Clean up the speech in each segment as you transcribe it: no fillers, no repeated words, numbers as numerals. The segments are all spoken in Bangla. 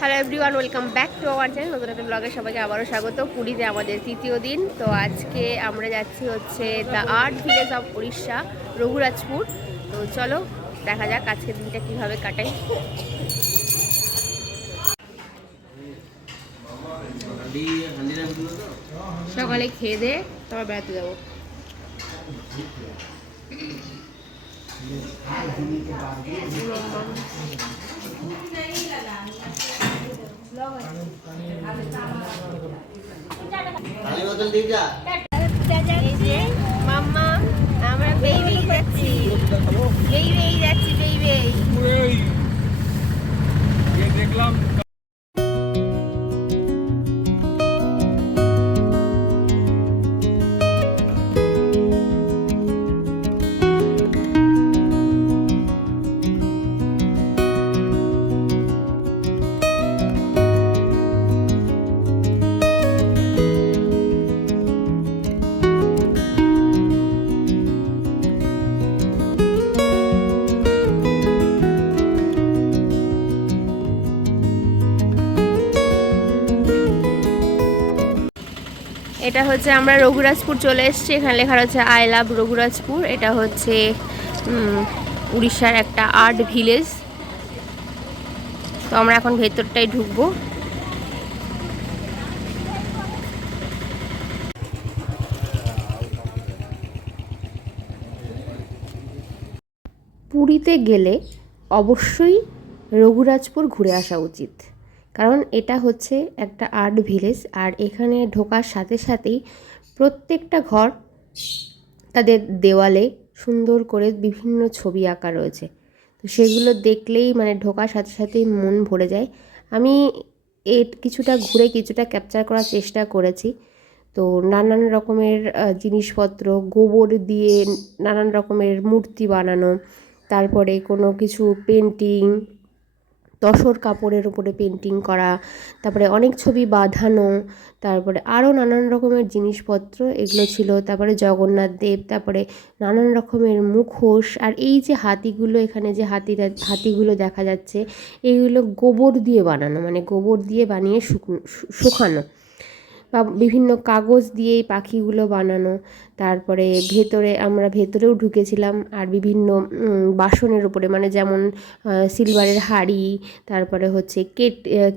Hello everyone, welcome back to our channel. নতুন একটা ব্লগে সবাইকে আবারও স্বাগত। পুরীতে আমাদের তৃতীয় দিন। তো আজকে আমরা যাচ্ছি হচ্ছে the art village of Orissa, Raghurajpur. তো চলো দেখা যাক আজকের দিনটা কীভাবে কাটাই। সকালে খেয়ে দে তারপর বেড়াতে যাবো। মাম্মা আমরা বেই যাচ্ছি, বেই যাচ্ছি, বেই দেখলাম। এটা হচ্ছে আমরা রঘুরাজপুর চলে এসেছি। এখানে লেখা রয়েছে আই লাভ রঘুরাজপুর। এটা হচ্ছে উড়িষ্যার একটা আর্ট ভিলেজ। তো আমরা এখন ভেতরটাই ঢুকবো। পুরীতে গেলে অবশ্যই রঘুরাজপুর ঘুরে আসা উচিত, কারণ এটা হচ্ছে একটা আর্ট ভিলেজ। আর এখানে ঢোকার সাথে সাথেই প্রত্যেকটা ঘর, তাদের দেওয়ালে সুন্দর করে বিভিন্ন ছবি আঁকা রয়েছে। তো সেগুলো দেখলেই মানে ঢোকার সাথে সাথেই মন ভরে যায়। আমি কিছুটা ঘুরে কিছুটা ক্যাপচার করার চেষ্টা করেছি। তো নানান রকমের জিনিসপত্র, গোবর দিয়ে নানান রকমের মূর্তি বানানো, তারপরে কোনো কিছু পেন্টিং, তসর কাপড়ের উপরে পেন্টিং করা, তারপরে অনেক ছবি বাঁধানো, তারপরে আরও নানান রকমের জিনিসপত্র এগুলো ছিল। তারপরে জগন্নাথ দেব, তারপরে নানান রকমের মুখোশ। আর এই যে হাতিগুলো, এখানে যে হাতিগুলো দেখা যাচ্ছে, এইগুলো গোবর দিয়ে বানানো, মানে গোবর দিয়ে বানিয়ে শুকানো, বা বিভিন্ন কাগজ দিয়ে এই পাখিগুলো বানানো। তারপরে আমরা ভেতরেও ঢুকেছিলাম। আর বিভিন্ন বাসনের উপরে, মানে যেমন সিলভারের হাঁড়ি, তারপরে হচ্ছে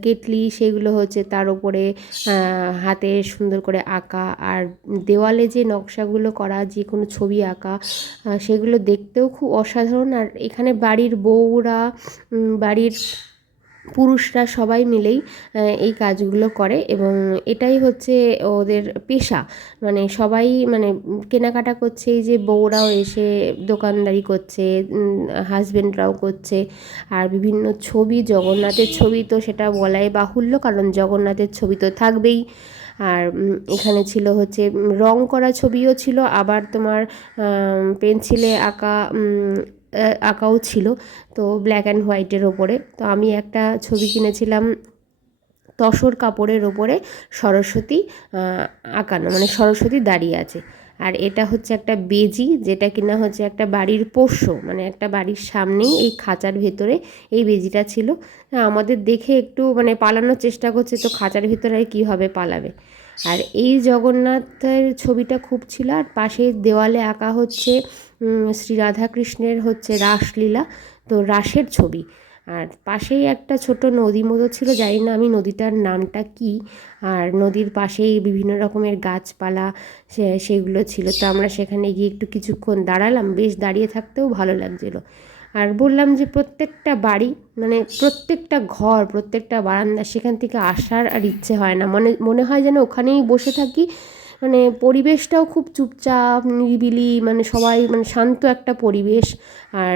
কেটলি, সেগুলো হচ্ছে তার উপরে হাতে সুন্দর করে আঁকা। আর দেওয়ালে যে নকশাগুলো করা, যে কোনো ছবি আঁকা, সেগুলো দেখতেও খুব অসাধারণ। আর এখানে বাড়ির বউরা, বাড়ির পুরুষরা সবাই মিলেই এই কাজগুলো করে, এবং এটাই হচ্ছে ওদের পেশা। মানে সবাই মানে কেনাকাটা করছে, এই যে বউরাও এসে দোকানদারি করছে, হাজবেন্ডরাও করছে। আর বিভিন্ন ছবি, জগন্নাথের ছবি তো সেটা বলাই বাহুল্য, কারণ জগন্নাথের ছবি তো থাকবেই। আর এখানে ছিল হচ্ছে রং করা ছবিও ছিল, আবার তোমার পেন্সিলে আঁকাও ছিল। তো ব্ল্যাক অ্যান্ড হোয়াইটের ওপরে। তো আমি একটা ছবি কিনেছিলাম তসর কাপড়ের ওপরে সরস্বতী আঁকানো, মানে সরস্বতী দাঁড়িয়ে আছে। আর এটা হচ্ছে একটা বেজি, যেটা কিনা হচ্ছে একটা বাড়ির পোষ্য, মানে একটা বাড়ির সামনেই এই খাঁচার ভেতরে এই বেজিটা ছিল। আমাদের দেখে একটু মানে পালানোর চেষ্টা করছে, তো খাঁচার ভেতরে কীভাবে পালাবে। আর এই জগন্নাথের ছবিটা খুব ছিল। আর পাশে দেওয়ালে আঁকা হচ্ছে শ্রী রাধাকৃষ্ণের হচ্ছে রাসলীলা, তো রাসের ছবি। আর পাশেই একটা ছোট নদী মতো ছিল, জানি না আমি নদীটার নামটা কি। আর নদীর পাশেই বিভিন্ন রকমের গাছপালা সেগুলো ছিল। তো আমরা সেখানে গিয়ে একটু কিছুক্ষণ দাঁড়ালাম, বেশ দাঁড়িয়ে থাকতেও ভালো লাগছিলো। আর বললাম যে প্রত্যেকটা বাড়ি, মানে প্রত্যেকটা ঘর, প্রত্যেকটা বারান্দা, সেখান থেকে আসার আর ইচ্ছে হয় না, মনে হয় যেন ওখানেই বসে থাকি। মানে পরিবেশটাও খুব চুপচাপ, নিরিবিলি, মানে সবাই মানে শান্ত একটা পরিবেশ। আর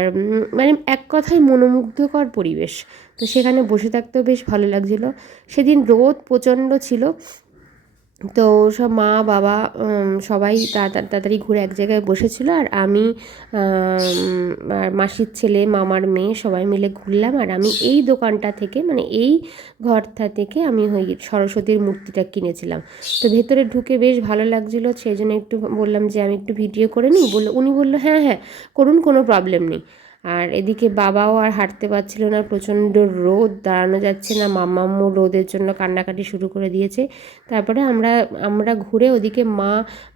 মানে এক কথায় মনোমুগ্ধকর পরিবেশ। তো সেখানে বসে থাকতেও বেশ ভালো লাগছিলো। সেদিন রোদ প্রচণ্ড ছিল। তো সব মা বাবা সবাই তাড়াতাড়ি ঘুরে এক জায়গায় বসেছিল। আর আমি আর মাসির ছেলে, মামার মেয়ে সবাই মিলে ঘুরলাম। আর আমি এই দোকানটা থেকে, মানে এই ঘরটা থেকে আমি ওই সরস্বতীর মূর্তিটা কিনেছিলাম। তো ভেতরে ঢুকে বেশ ভালো লাগছিলো, সেই জন্য একটু বললাম যে আমি একটু ভিডিও করে নিই। উনি বললো হ্যাঁ হ্যাঁ করুন, কোনো প্রবলেম নেই। আর এদিকে বাবাও আর হাঁটতে পারছিল না, প্রচণ্ড রোদ, দাঁড়ানো যাচ্ছে না। মাম্মাম্মু রোদের জন্য কান্নাকাটি শুরু করে দিয়েছে। তারপরে আমরা ঘুরে ওদিকে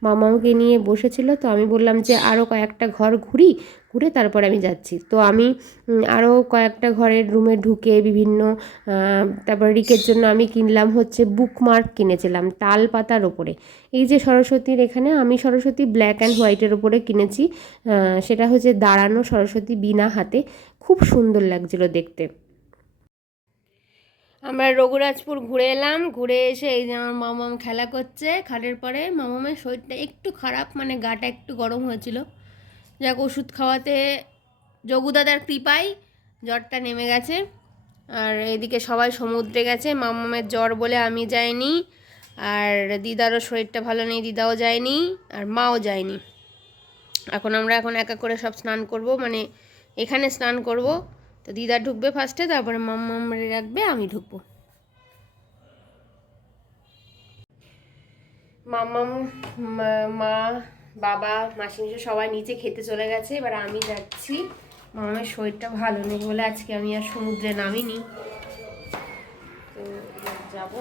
মামাকে নিয়ে বসেছিল, তো আমি বললাম যে আরও কয়েকটা ঘর ঘুরে তারপরে আমি যাচ্ছি। তো আমি আরও কয়েকটা ঘরের রুমে ঢুকে বিভিন্ন তারপর রিকের জন্য আমি কিনলাম হচ্ছে বুকমার্ক কিনেছিলাম তাল পাতার ওপরে। এই যে সরস্বতীর এখানে আমি সরস্বতী ব্ল্যাক অ্যান্ড হোয়াইটের ওপরে কিনেছি, সেটা হচ্ছে দাঁড়ানো সরস্বতী বিনা হাতে, খুব সুন্দর লাগছিল দেখতে। আমরা রঘুরাজপুর ঘুরে এলাম, ঘুরে এসে এই যে আমার মামাম খেলা করছে খাটের পরে। মামামের শরীরটা একটু খারাপ, মানে গাটা একটু গরম হয়েছিল, যাক ওষুধ খাওয়াতে যোগুদাদার কৃপায় জ্বরটা নেমে গেছে। আর এদিকে সবাই সমুদ্রে গেছে, মামামের জ্বর বলে আমি যাইনি, আর দিদারও শরীরটা ভালো নেই, দিদাও যায়নি, আর মাও যায়নি। আমরা একা করে সব স্নান করব, মানে এখানে স্নান করব। তো দিদা ঢুকবে ফার্স্টে, তারপরে মাম্মাম রাখবে, আমি ঢুকবো। মাম্মাম, মা, বাবা, মাসিমিশা সবাই নিচে খেতে চলে গেছে। এবার আমি যাচ্ছি, মামামের শরীরটা ভালো নেই বলে আজকে আমি আর সমুদ্রে নামিনি, তো যাবো।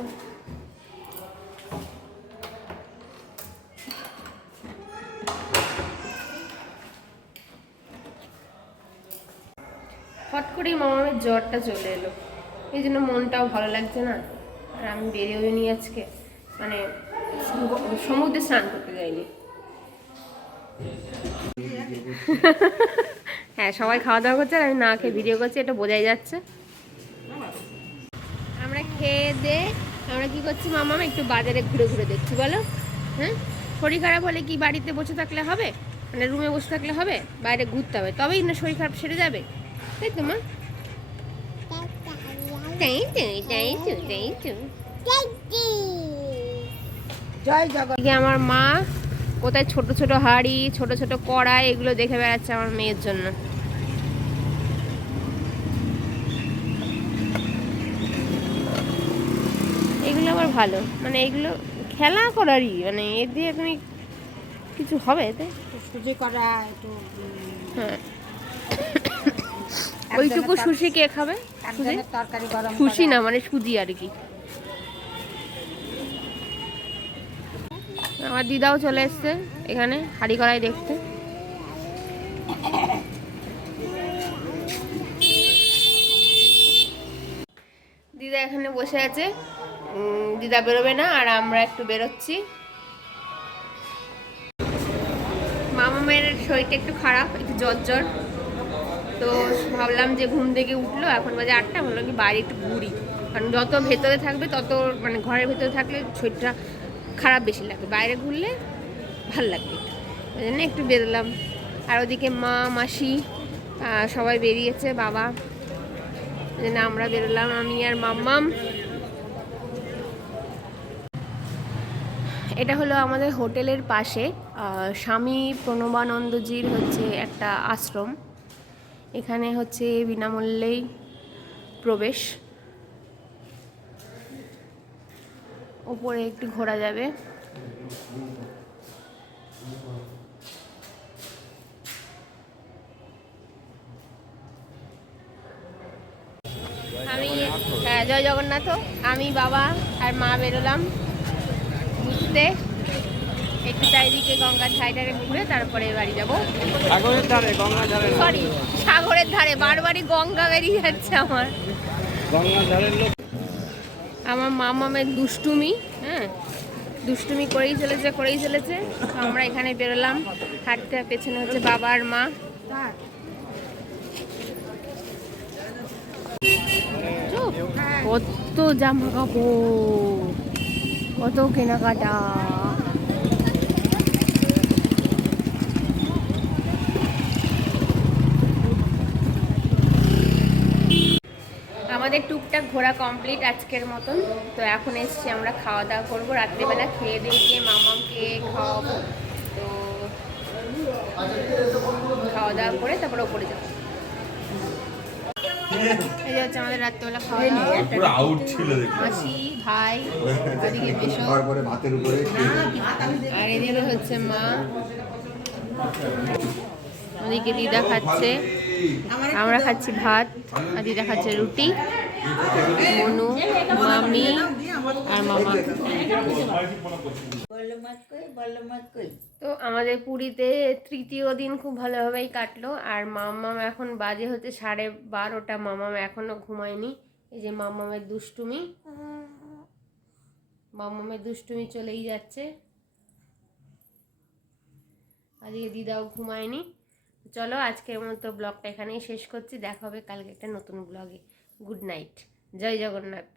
হট করেই মামামের জ্বরটা চলে এলো, এই জন্য মনটাও ভালো লাগছে না। আর আমি বেরিয়েও নি আজকে, মানে সমুদ্রে স্নান করতে যাইনি। হ্যাঁ, সবাই খাওয়া দাওয়া করছে আর আমি না খেয়ে ভিডিও করছি, এটা বোঝাই যাচ্ছে। আমরা খেয়ে দে আমরা কি করছি, মামাম একটু বাজারে ঘুরে ঘুরে দেখছি, বলো। হ্যাঁ, শরীর খারাপ হলে কি বাড়িতে বসে থাকলে হবে, মানে রুমে বসে থাকলে হবে? বাইরে ঘুরতে হবে, তবেই না শরীর খারাপ সেরে যাবে, তাই তো মা? আমার মা কোথায় ছোট ছোট হাঁড়ি, ছোট ছোট কড়াই, এগুলো দেখে বেড়াচ্ছে আমার মেয়ের জন্য। এগুলো আবার ভালো, মানে এগুলো খেলা করারই, মানে এ দিয়ে তুমি কিছু হবে এতে? সুজি করা একটু, হ্যাঁ। ওইটুকু সুজি কে খাবে? তরকারি গরম, সুজি না মানে সুজি আর কি। আমার দিদাও চলে এসছে এখানে হাঁড়ি কড়াই দেখতে। দিদা এখানে বসে আছে, দিদা বেরোবে না, আর আমরা একটু বেরোচ্ছি। মামামের শরীরটা একটু খারাপ, একটু জ্বর, তো ভাবলাম যে ঘুম থেকে উঠলো, এখন বাজে 8টা, বললাম কি বাইরে একটু ঘুরি, কারণ যত ভেতরে থাকবে তত, মানে ঘরের ভেতরে থাকলে শরীরটা খারাপ বেশি লাগবে, বাইরে ঘুরলে ভাল লাগবে, ওই জন্য একটু বেরোলাম। আর ওদিকে মা, মাসি সবাই বেরিয়েছে, বাবা, ওই জন্য আমরা বেরোলাম, আমি আর মাম্মাম। এটা হলো আমাদের হোটেলের পাশে স্বামী প্রণবানন্দজির হচ্ছে একটা আশ্রম, এখানে হচ্ছে বিনামূল্যেই প্রবেশ, ওপরে একটু ঘোরা যাবে। আমি, হ্যাঁ, জয় জগন্নাথ, আমি, বাবা আর মা বেরোলাম ঘুরতে, একটু চারিদিকে গঙ্গার ধারে ঘুরে তারপরে বাড়ি যাবো। সাগরের ধারে, গঙ্গার ধারে, সরি সাগরের ধারে, বারবারই গঙ্গা বেরিয়ে যাচ্ছে আমার। আমার মামামের দুষ্টুমি, হ্যাঁ, দুষ্টুমি করেই চলেছে। আমরা এখানে বেরোলাম হাঁটতে, পেছনে হচ্ছে বাবা আর মা। কত জামা কাপড়, কত কেনাকাটা। আমাদের টুকটাক ঘোরা কমপ্লিট আজকের মতন, তো এখন এসছি আমরা খাওয়া দাওয়া করবো, রাত্রেবেলা খেয়ে দিয়ে গিয়ে মামাকে খাওয়াবো, তো খাওয়া দাওয়া করে তারপরে ওপরে যাবো। এই যে হচ্ছে আমাদের রাত্রেবেলা খাওয়া দাওয়া, মাসি, ভাই, ওদিকে মেশো, আর এদিকে হচ্ছে মা, ওদিকে দিদা খাচ্ছে, আমরা খাচ্ছি ভাত, আর দিদা খাচ্ছে রুটি, মনু, মামি আর মামা। তো আমাদের পুরীতে তৃতীয় দিন খুব ভালোভাবেই কাটলো। আর মাম্মাম এখন বাজে হচ্ছে 12:30, মাম্মাম এখনো ঘুমায়নি। এই যে মাম্মামের দুষ্টুমি চলেই যাচ্ছে। আজকে দিদাও ঘুমায়নি। চলো আজকের মতো ব্লগটা এখানেই শেষ করছি, দেখা হবে কালকে একটা নতুন ব্লগে। গুড নাইট, জয় জগন্নাথ।